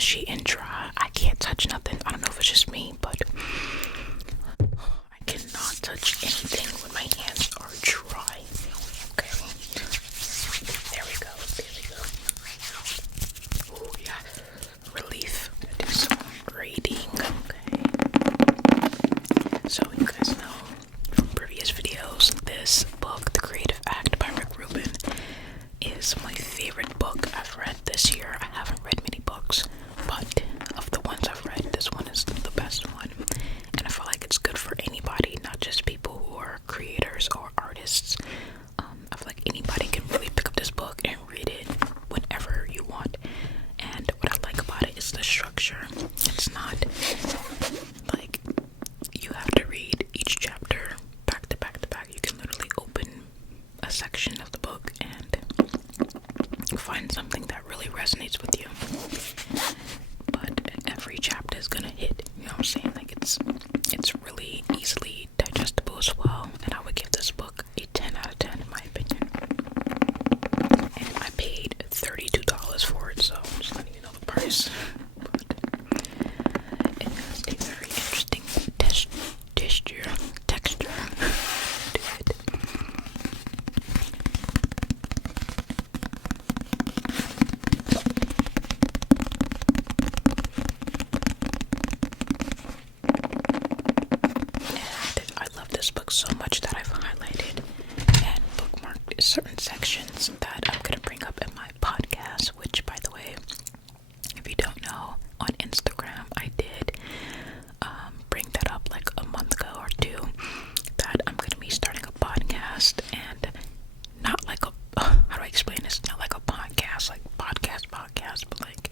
ashy and dry. I can't touch nothing. I don't know if it's just me, but I cannot touch anything when my hands are dry. Okay. There we go. Oh yeah. Relief. Do some braiding. Okay. So you guys know from previous videos, this book, The Creative Act by Rick Rubin, is my favorite book I've read this year. I haven't read many books, but of the ones I've read, this one is the best one. And I feel like it's good for anybody, not just people who are creators or artists. I feel like anybody can really pick up this book and read it whenever you want. And what I like about it is the structure. It's not like you have to read each chapter back to back to back. You can literally open a section of the book and find something that really resonates with you. But every chapter is gonna hit, you know what I'm saying? Like it's really easily digestible as well. And I would give this book a 10 out of 10 in my opinion. And I paid $32 for it, so I'm just letting you know the price. But it has a very interesting texture to it. And I love this book so much that I've highlighted and bookmarked certain sections that I'm going to bring up in my podcast, which, by the way, if you don't know, on Instagram, I did bring that up like a month ago or two, that I'm going to be starting a podcast, and not like a, how do I explain this? Not like a podcast, like podcast, but like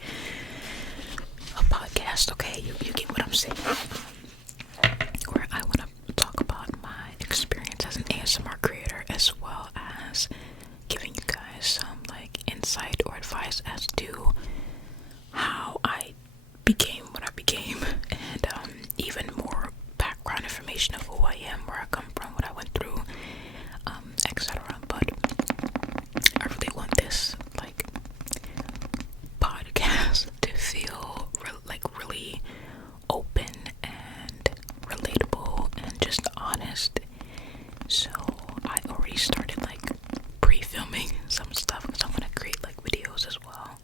a podcast, okay? You get what I'm saying? Where I want to talk about my experience as an ASMR creator, as well as giving you guys some like insight or advice as to how I became what I became, and even more background information of who I am, where I come from, what I went through, etc. But I really want this like podcast to feel really open and relatable and just honest. So I already started like pre-filming some stuff because I'm gonna create like videos as well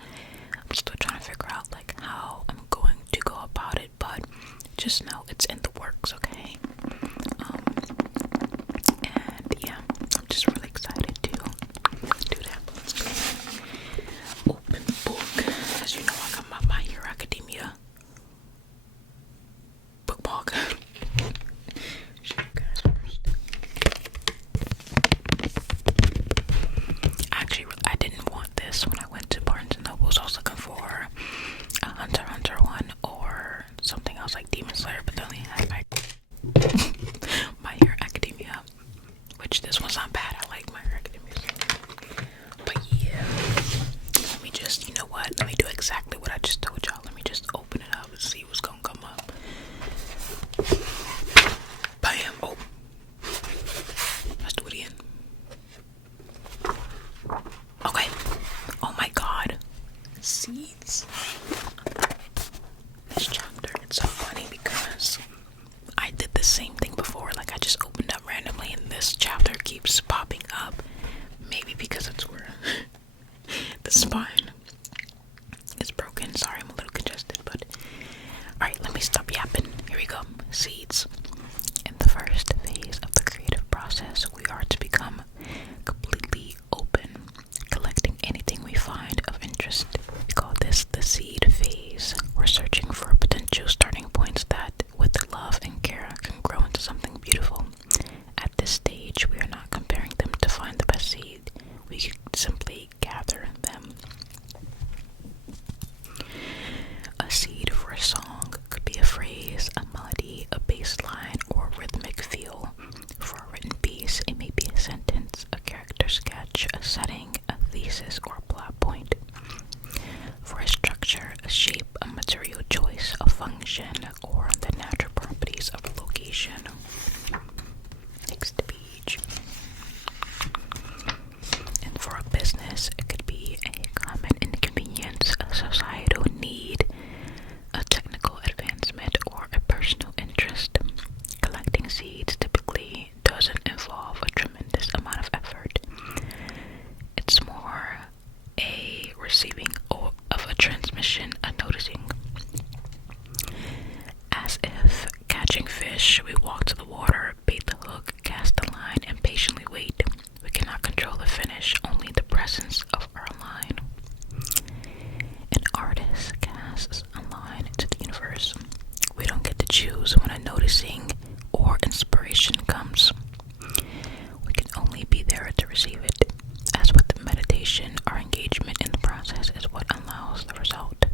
dedication or engagement in the process is what allows the result.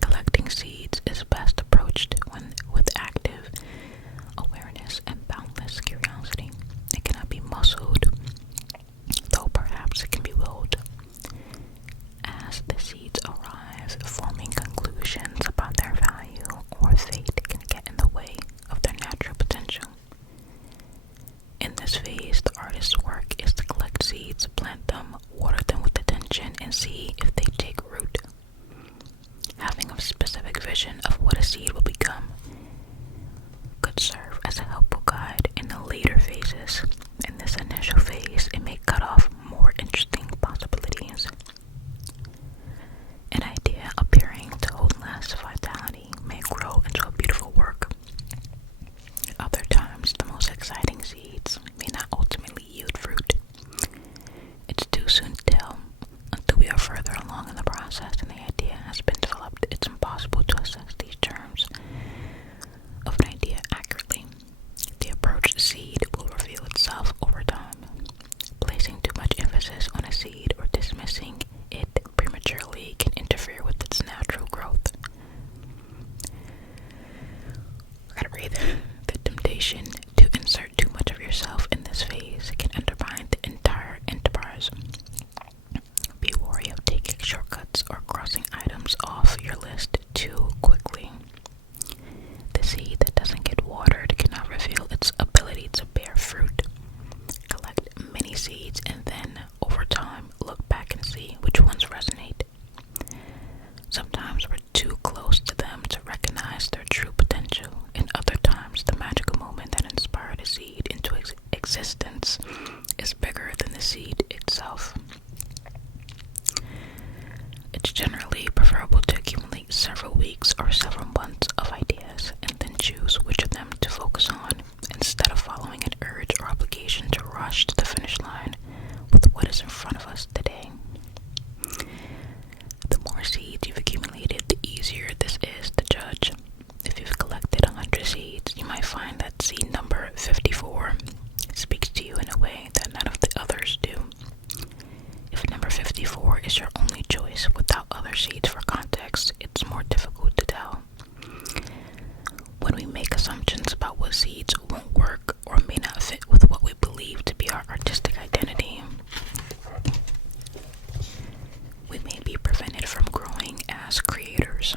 Collecting seeds is best approached when with active awareness and boundless curiosity. It cannot be muscled, though perhaps it can be willed. As the seeds arrive, forming conclusions about their value or fate can get in the way of their natural potential. In this phase, the artist's work is to collect seeds, plant them, water them with attention, and see if they take root. Having a specific vision of what a seed will become could serve as a helpful guide in the later phases. In this initial phase, it may cut off more interesting possibilities. An idea appearing to hold less vitality may grow into a beautiful work. Other times, the most exciting seeds may not ultimately yield fruit. It's too soon to tell. Until we are further along in the process and the idea has been developed, it's impossible to assess these terms of an idea accurately. The approached seed will reveal itself over time. Placing too much emphasis on a seed or dismissing it prematurely can interfere with its natural growth. I gotta breathe. The temptation to insert too much of yourself in this phase can undermine the entire enterprise. Be wary of taking shortcuts or crossing items off your list too quickly. The seed that doesn't get watered cannot reveal its ability to bear fruit. Collect many seeds and then, over time, look back and see which ones resonate. Sometimes we're too close to them to recognize their true potential, and other times the magical moment that inspired a seed into existence is bigger than the seed itself. It's generally preferable to accumulate several weeks or several months of ideas and then choose which of them to focus on instead of following an urge or obligation to rush to the finish line with what is in front of us today. The more seeds you've accumulated, the easier this is to judge. If you've collected 100 seeds, you might find that seed number 54 speaks to you in a way that none of the others do. If number 54 is your only choice without other seeds for context, it's more difficult to tell. When we make assumptions about what seeds won't work or may not fit with what we believe to be our artistic identity, we may be prevented from growing as creators.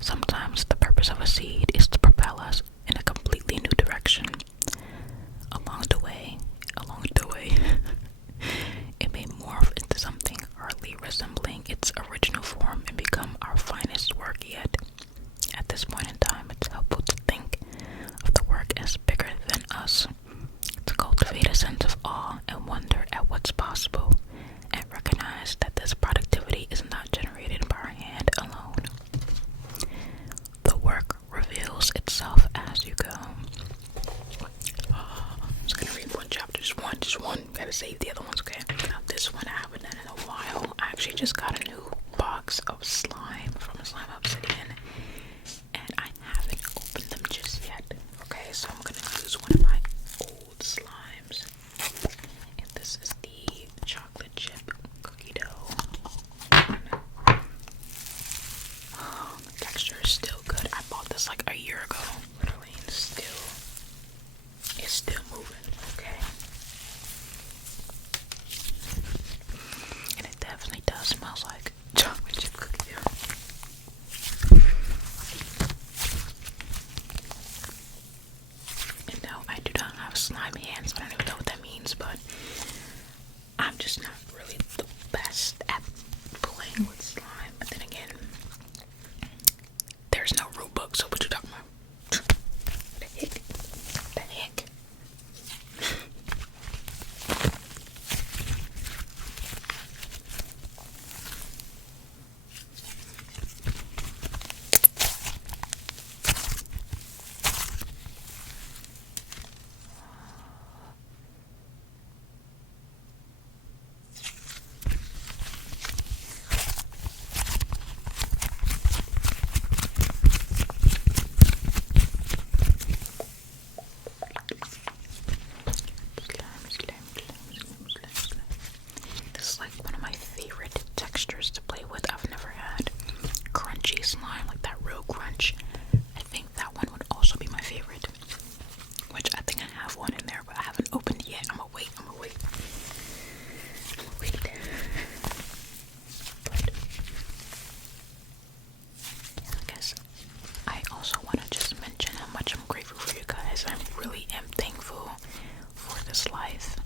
Sometimes the purpose of a seed is to propel us in a completely new direction. Along the way, it may morph into something hardly resembling its original form and become our finest work yet. At this point in time, it's helpful to think of the work as bigger than us, to cultivate a sense of awe and wonder at what's possible, and recognize that this productivity is not generated by our hand alone. The work reveals itself as you go. I'm just gonna read one chapter, just one. Gotta save the other ones, okay? Now this one I haven't done in a while. I actually just got a new box of slime from Slime Obsidian, and I haven't opened them just yet. Okay, so I'm gonna use one of my old slimes, and this is the chocolate chip cookie dough. Oh, the texture is still good. I bought this like a year ago, literally, and it's still moving, okay? And it definitely does smell like chocolate chip cookie dough. And no, I do not have slime hands. I don't even know what that means, but I'm just not really the best at playing with slime. But then again, there's no rule book, so what you talking about? The heck? The heck? This is like one of my textures to play with. I've never had crunchy slime, like that real crunch. I think that one would also be my favorite, which I think I have one in there, but I haven't opened yet. I'm gonna wait. But yeah, I guess I also want to just mention how much I'm grateful for you guys. I really am thankful for this life.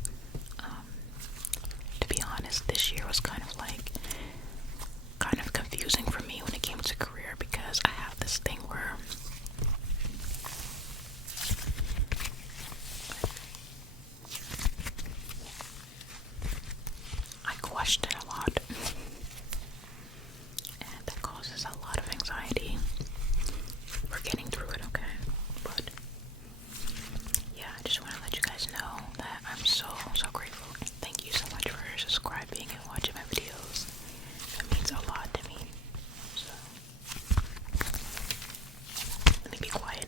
To be honest, this year was kind of confusing for me when it came to career, because I have this thing where I question a lot, and that causes a lot of anxiety. We're getting through it, okay? But yeah, I just want to let you guys know that I'm so grateful. And thank you so much for subscribing and watching my videos. That means a lot to me. So let me be quiet.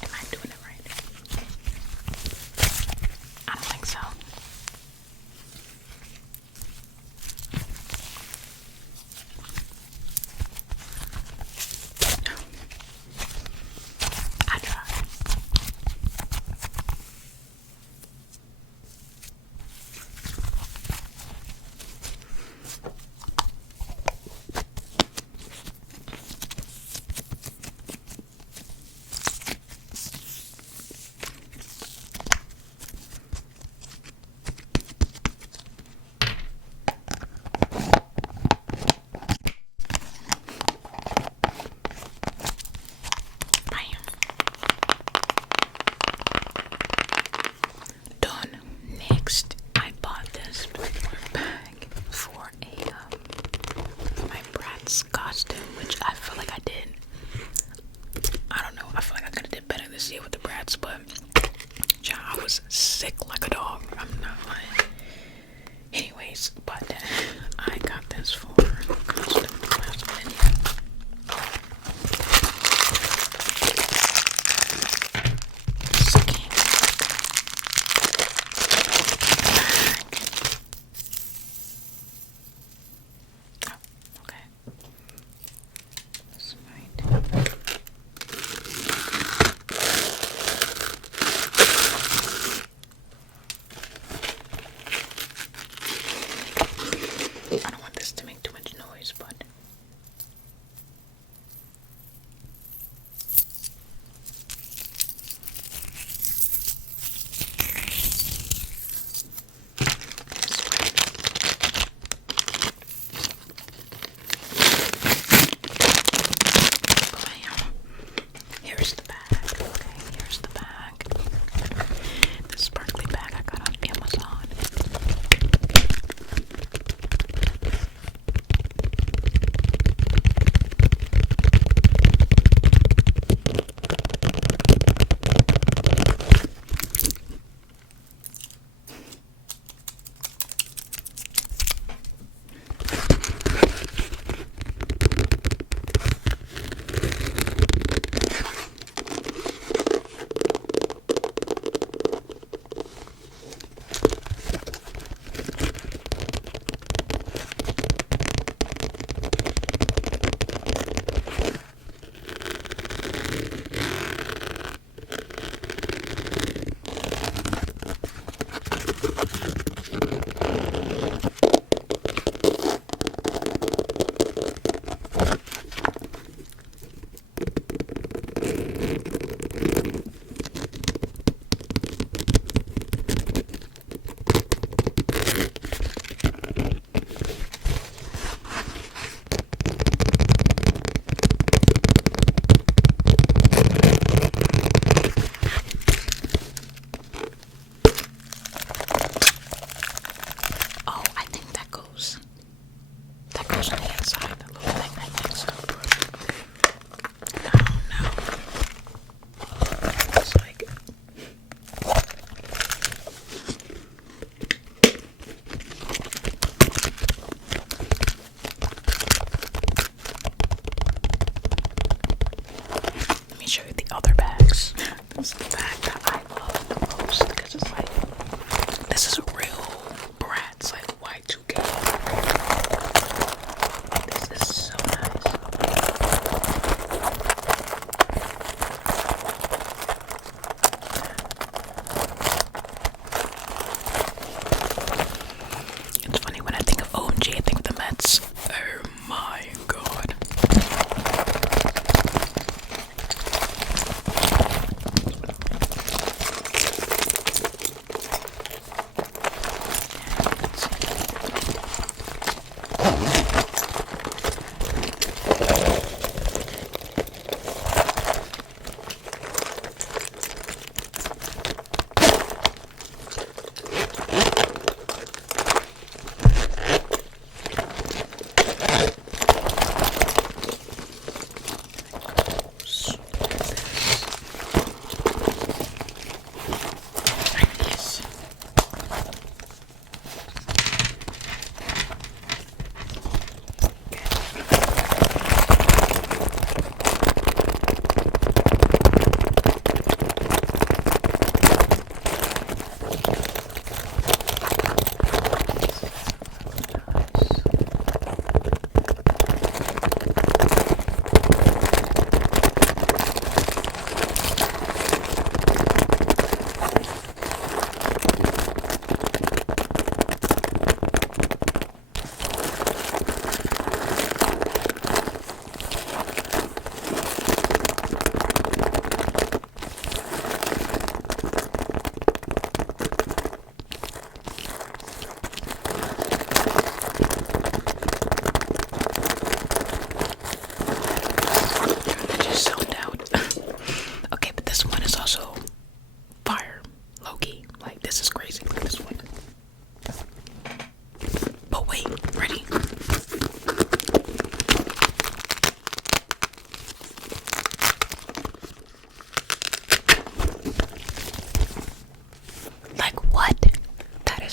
Am I doing it right? I don't think so. I tried. Bam. Done. Next, I bought this bag for my bratz costume, which I feel like I did. I don't know. I feel like I could have did better this year with the bratz, but yeah, I was sick like a dog. I'm not lying. Anyways, but I got this for costume last minute. This came back. Oh, okay. This might.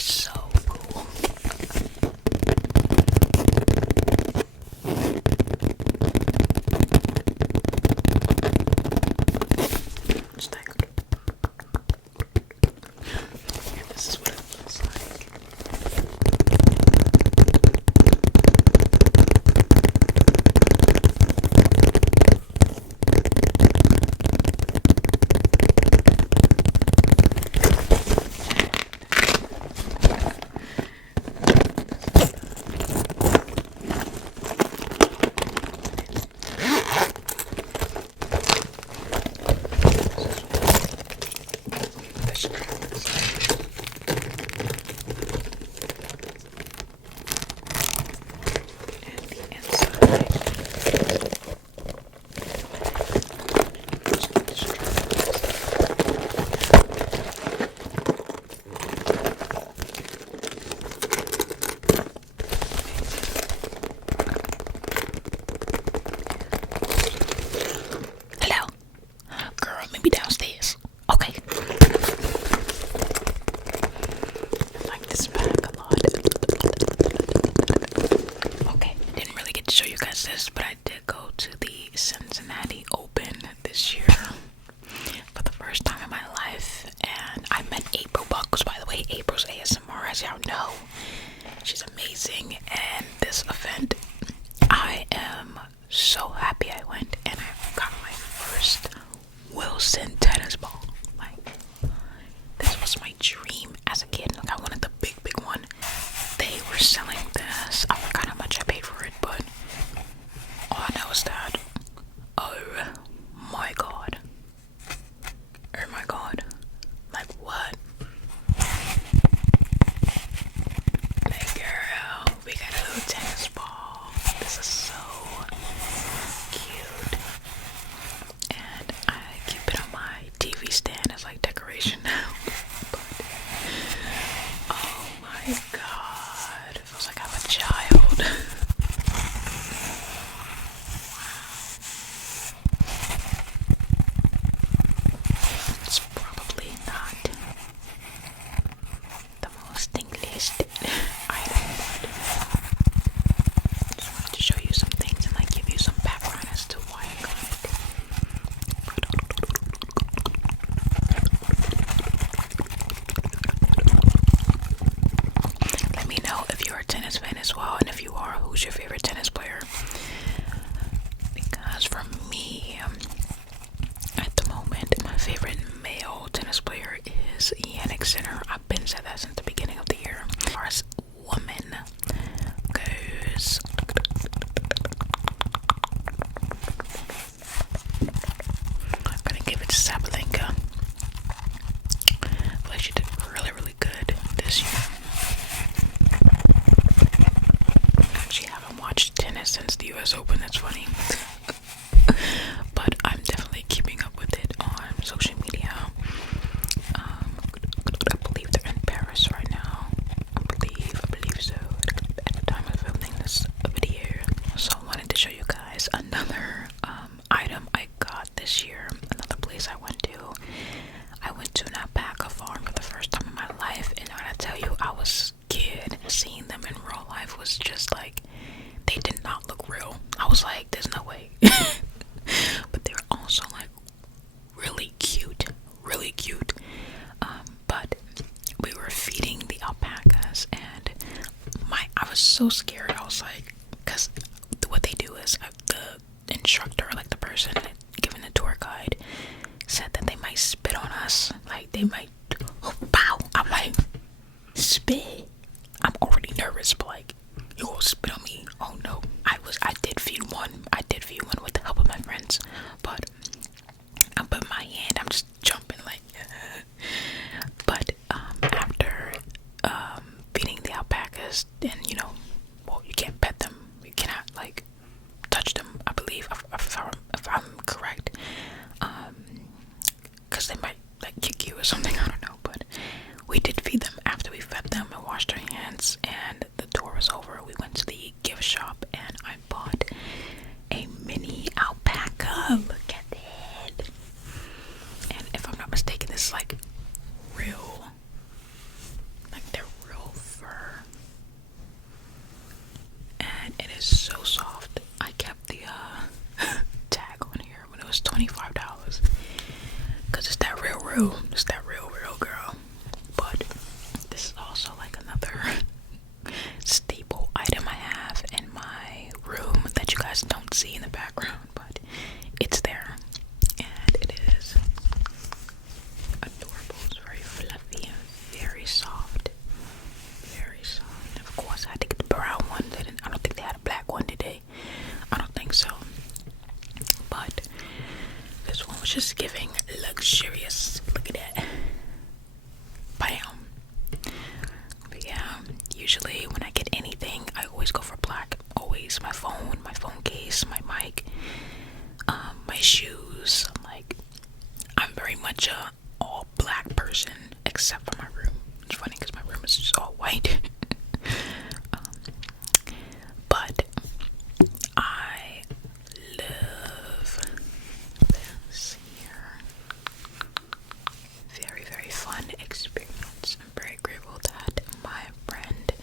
so cool. Stacked. And this is what it looks like. Hello? Girl, maybe downstairs. Okay. I like this bag a lot. Okay, didn't really get to show you guys this, but I did go to the Cincinnati Open this year for the first time in my life, and I met April Buckles. By the way, April's ASMR, as y'all know. She's amazing, and this event, I am so happy I went, and I got my first Wilson tennis ball. Like, this was my dream as a kid. Like, I wanted the big one. They were selling this. I forgot how much I paid for it, but all I know is that, oh my god. Oh my god. Like, what? Like, girl, we got a little tennis ball. This is so cute. And I keep it on my TV stand as like decoration now. But, oh my god. It feels like I'm a child. It's probably not the most tingliest item, but just wanted to show you some things and like give you some background as to why I got it. Let me know if you're a tennis fan as well, and if you are, who's your favorite tennis player? Because for me, at the moment, my favorite male tennis player is Yannick Sinner. I've been said that since the beginning of the year. As far as woman goes, I'm gonna give it to Sabalenka. I feel like she did really good this year. I actually haven't watched tennis since the US Open. That's funny. But I'm definitely keeping up with it on social media. I believe they're in Paris right now. I believe so. At the time of filming this video. So I wanted to show you guys another item I got this year. Another place I went to. I went to an alpaca farm for the first time in my life, and when I tell you I was scared, seeing them in real life was just like, they did not look real. I was like, there's no way. But they were also like really cute. But we were feeding the alpacas, and I was so scared. I was like, because what they do is the instructor, like the person giving the tour guide, said that they might spit on us. Like, they might, pow. I'm like, spit. I'm already nervous, but like, you gonna spit on me? Oh no. I did feed one with the help of my friends, but I put my hand, I'm just jumping like, but after feeding the alpacas, then well, you can't pet them, you cannot like touch them, I believe, if I'm correct, because they might like kick you or something, I don't know. But we did feed them. After we fed them and washed our hands and the tour was over, we went to the gift shop and I bought a mini alpaca. Look at it. And if I'm not mistaken, this is like real, like they're real just giving luxurious. Look at that. Bam. But yeah, usually when I get anything, I always go for black. Always. My phone case, my mic, my shoes. I'm very much a all black person, except for my room. It's funny because my room is just all white. But I love this here. Very, very fun experience. I'm very grateful that my friend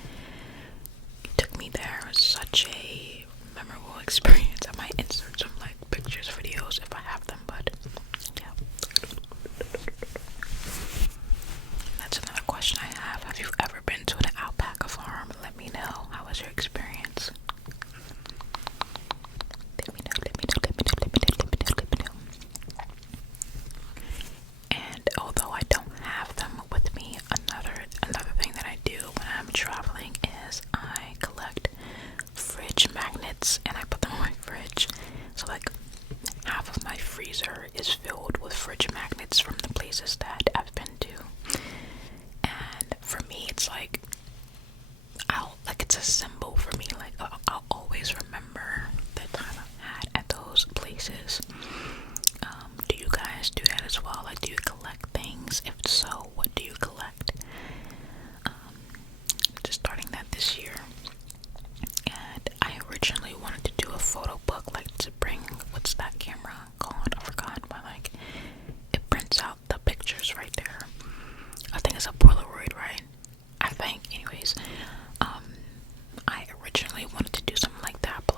took me there. It was such a memorable experience. I might insert some pictures, videos if I have them, but yeah. That's another question I have. Have you ever been to an alpaca farm? Let me know. How was your experience? Let me know. And although I don't have them with me, another thing that I do when I'm traveling is I collect fridge magnets and I put them on my fridge. So half of my freezer is filled with fridge magnets from the places that I've been to. And for me, it's it's a symbol for me. I'll always remember the time I've had at those places. Do you guys do that as well? Do you collect things? If so, what do you collect? Just starting that this year. And I originally wanted to do a photo book, to bring, what's that camera called? I forgot, but it prints out the pictures right there. I think it's a Polaroid, right? I think, anyways. I originally wanted to do something like that, but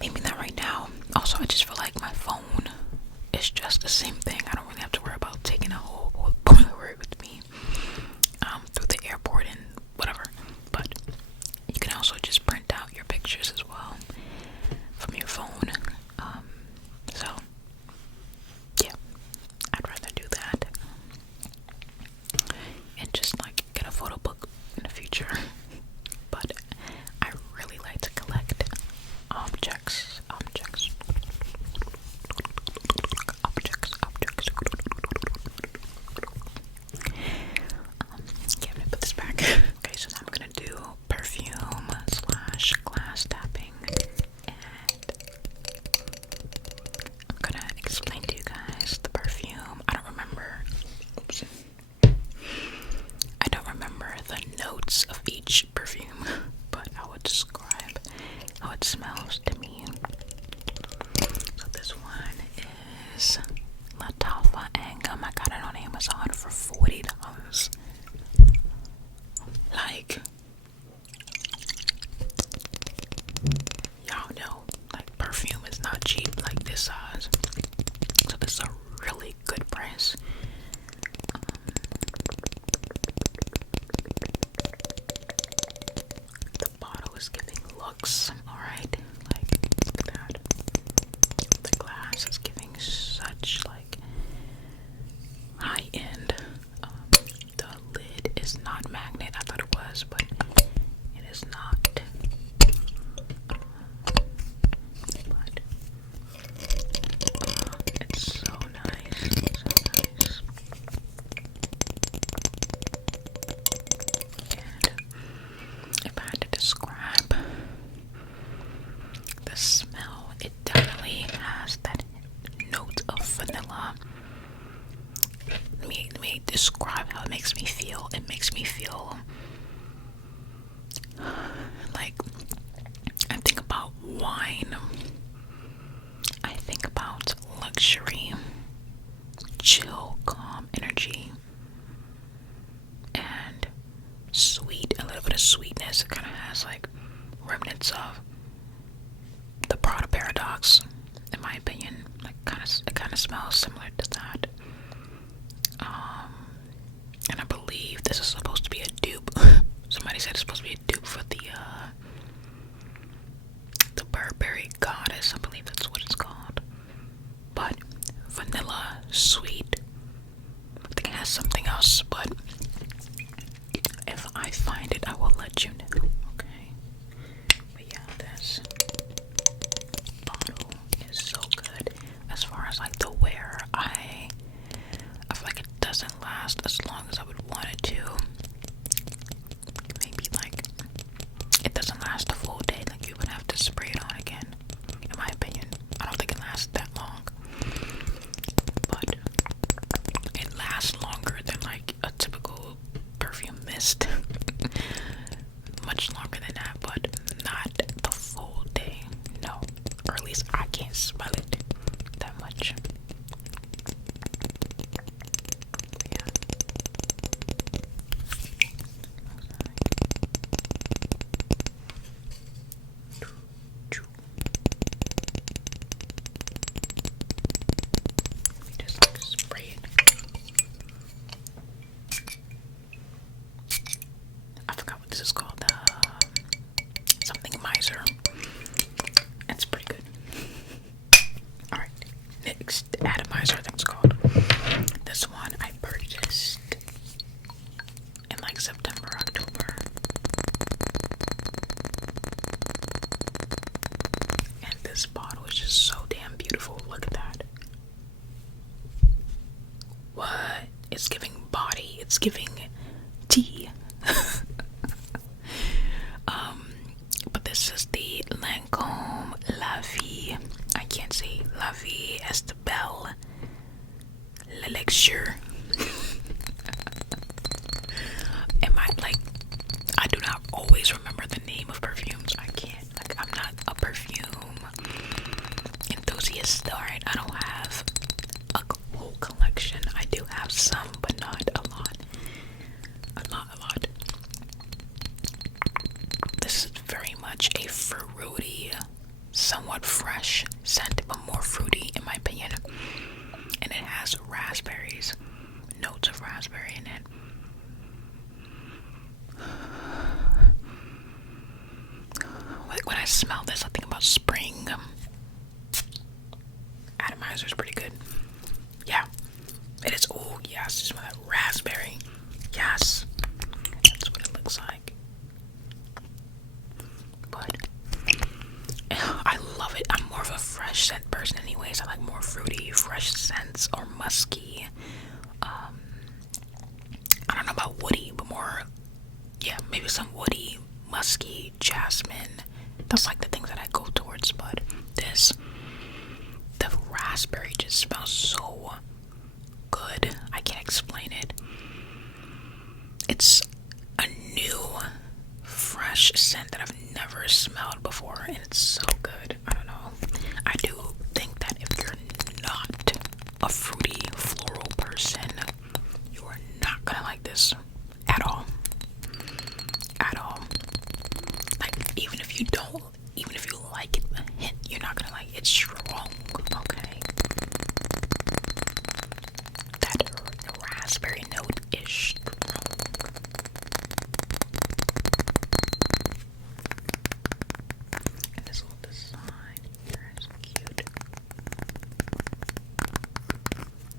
maybe not right now. Also, I just feel like my phone is just the same thing. I don't really have to worry about taking a whole Polaroid with me through the airport and whatever. But you can also just print out your pictures as well from your phone. So yeah, I'd rather do that and just get a photo book in the future. But I really like to collect objects. Yeah, I'm gonna put this back. Okay, so now I'm gonna do perfume / glass tapping, and I'm gonna explain to you guys the perfume. I don't remember the notes of each perfume, but I would describe how it smells to me. So this one is Latafa Angum. I got it on Amazon for $40. Y'all know, perfume is not cheap this size. So this is a really good price. The bottle is giving looks, alright? Look at that. The glass is giving such high end. The lid is not magnet. I thought it was, but it is not. It's so nice. And if I had to describe the smell, it definitely has that note of vanilla. Let me describe how it makes me feel. It makes me feel I think about wine. I think about luxury, chill, calm energy, and sweet, a little bit of sweetness. It kind of has remnants of the Prada Paradox, in my opinion. It kind of smells similar to that. And I believe this is supposed to be a dupe. Somebody said it's supposed to be a dupe for the Burberry Goddess. I believe that's what it's called. But vanilla, sweet. I think it has something else, but if I find it, I will let you know. Okay. But yeah, this bottle is so good. As last much longer than that, but not the full day. No, or at least I can't smell it that much. Yeah. Let me just like spray it. I forgot what this is called. Something miser. It's pretty good. Alright, next atomizer, I think it's called. This one I purchased in like September, October. And this bottle is just so damn beautiful. Look at that. What? It's giving body. It's giving tea. But this is the Lancome La Vie. I can't say La Vie as the belle. L'Elixir. I do not always remember the name of perfumes. I can't. Like, I'm not a perfume enthusiast. Alright, I don't have a whole collection. I do have some, but not a lot. A lot. This is very much a fruity, somewhat fresh scent, but more fruity in my opinion. And it has raspberries, notes of raspberry in it. Like when I smell this, I think about spring. Atomizer is pretty good. Yeah, it is. Oh yes, you smell that raspberry. Yes, that's what it looks like. But I love it. I'm more of a fresh scent person anyways. I like more fruity, fresh scents or musky. I don't know about woody, but more, yeah, maybe some woody, musky, jasmine. That's like the things that I go towards. But the raspberry just smells so good. I can't explain it. It's a new, fresh scent that I've never smelled before, and it's so good. I don't know. I do think that if you're not a fruity, floral person, you are not gonna like this at all. At all. Like, even if you like it a hint, you're not gonna like it. It's strong, okay? That raspberry note is strong. And this little design here is cute.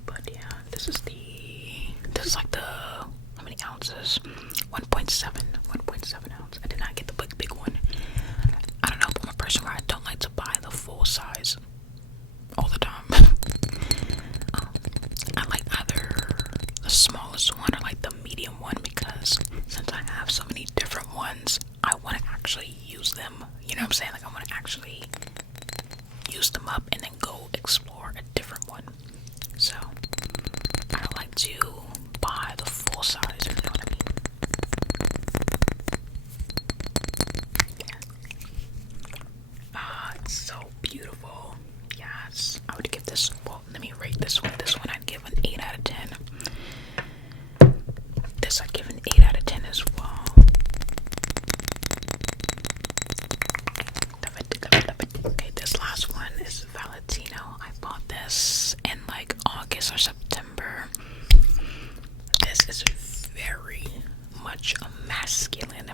But yeah, this is like the, how many ounces? 1.7 ounce. I did not get the big one. I don't know, but I'm a person where I don't like to buy the full size all the time. I like either the smallest one or like the medium one, because since I have so many different ones, I want to actually use them. You know what I'm saying? Like, I want to actually use them up and then go explore a different one. So I don't like to buy the full size, you know what I mean? It's so beautiful. Yes. I would give this, well, let me rate this one. This one I'd give an 8 out of 10. This I'd give an 8 out of 10 as well. Okay, this last one is Valentino. I bought this in like August or September. This is very much a masculine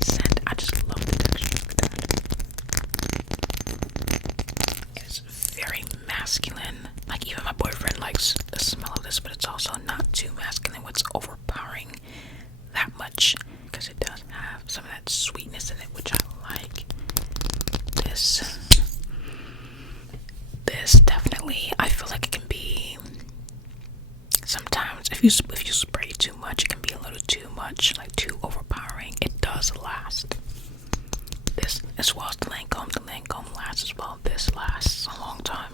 scent. I just love the texture of that. It's very masculine. Like, even my boyfriend likes the smell of this, but it's also not too masculine. What's overpowering that much, because it does have some of that sweetness in it, which I like. This definitely, I feel like it can be, sometimes if you spray too much, it can be a little too much, like too overpowering. It does last. This, as well as the Lancome lasts as well. This lasts a long time.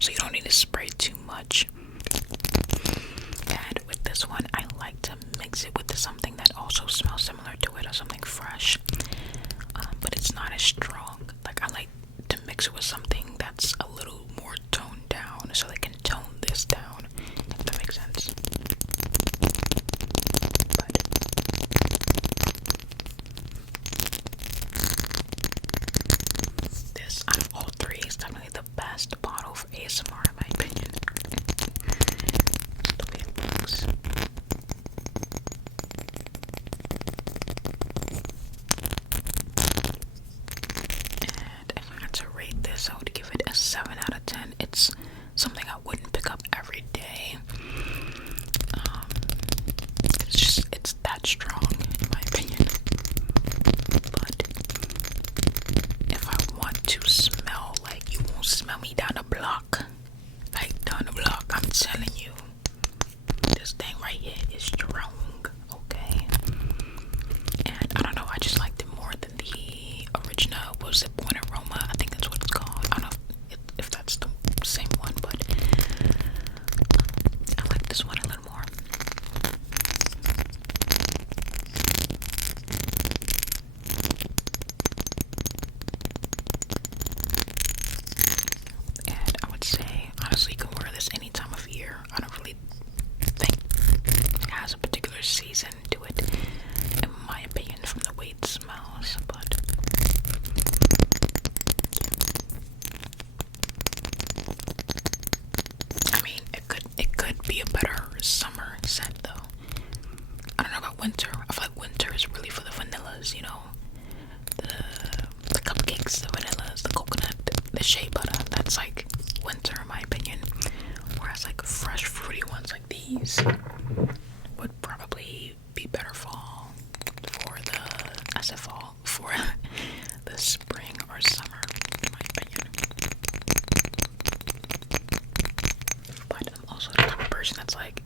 So you don't need to spray too much. And just something fresh, but it's not as strong. Like, I like to mix it with something that's a little more toned down, so they can tone this down, if that makes sense. But this, out of all three, is definitely the best bottle for ASMR in my opinion. The way it looks. And if I had to rate this, I would give it a 7 out of 10. It's something I wouldn't pick up every day. It's that strong in my opinion. But if I want to smell like you won't smell me down the block, like down the block, I'm telling you, this thing right here is strong, okay? And I don't know, I just liked it more than the original. What was it, Born Aroma? I think that's what it's called. I don't know if that's the same one, but I like this one a little more. And I would say, honestly, you can wear this any time of year. I don't really think it has a particular season to it, in my opinion, from the way it smells. But I mean, it could be a better summer scent though. I don't know about winter. I feel like winter is really for the vanillas, you know, the cupcakes, the vanillas, the coconut, the shea butter. That's like winter in my opinion. Whereas like fresh fruity ones like these would probably be better fall for for the spring or summer in my opinion. But I'm also the type of person that's like,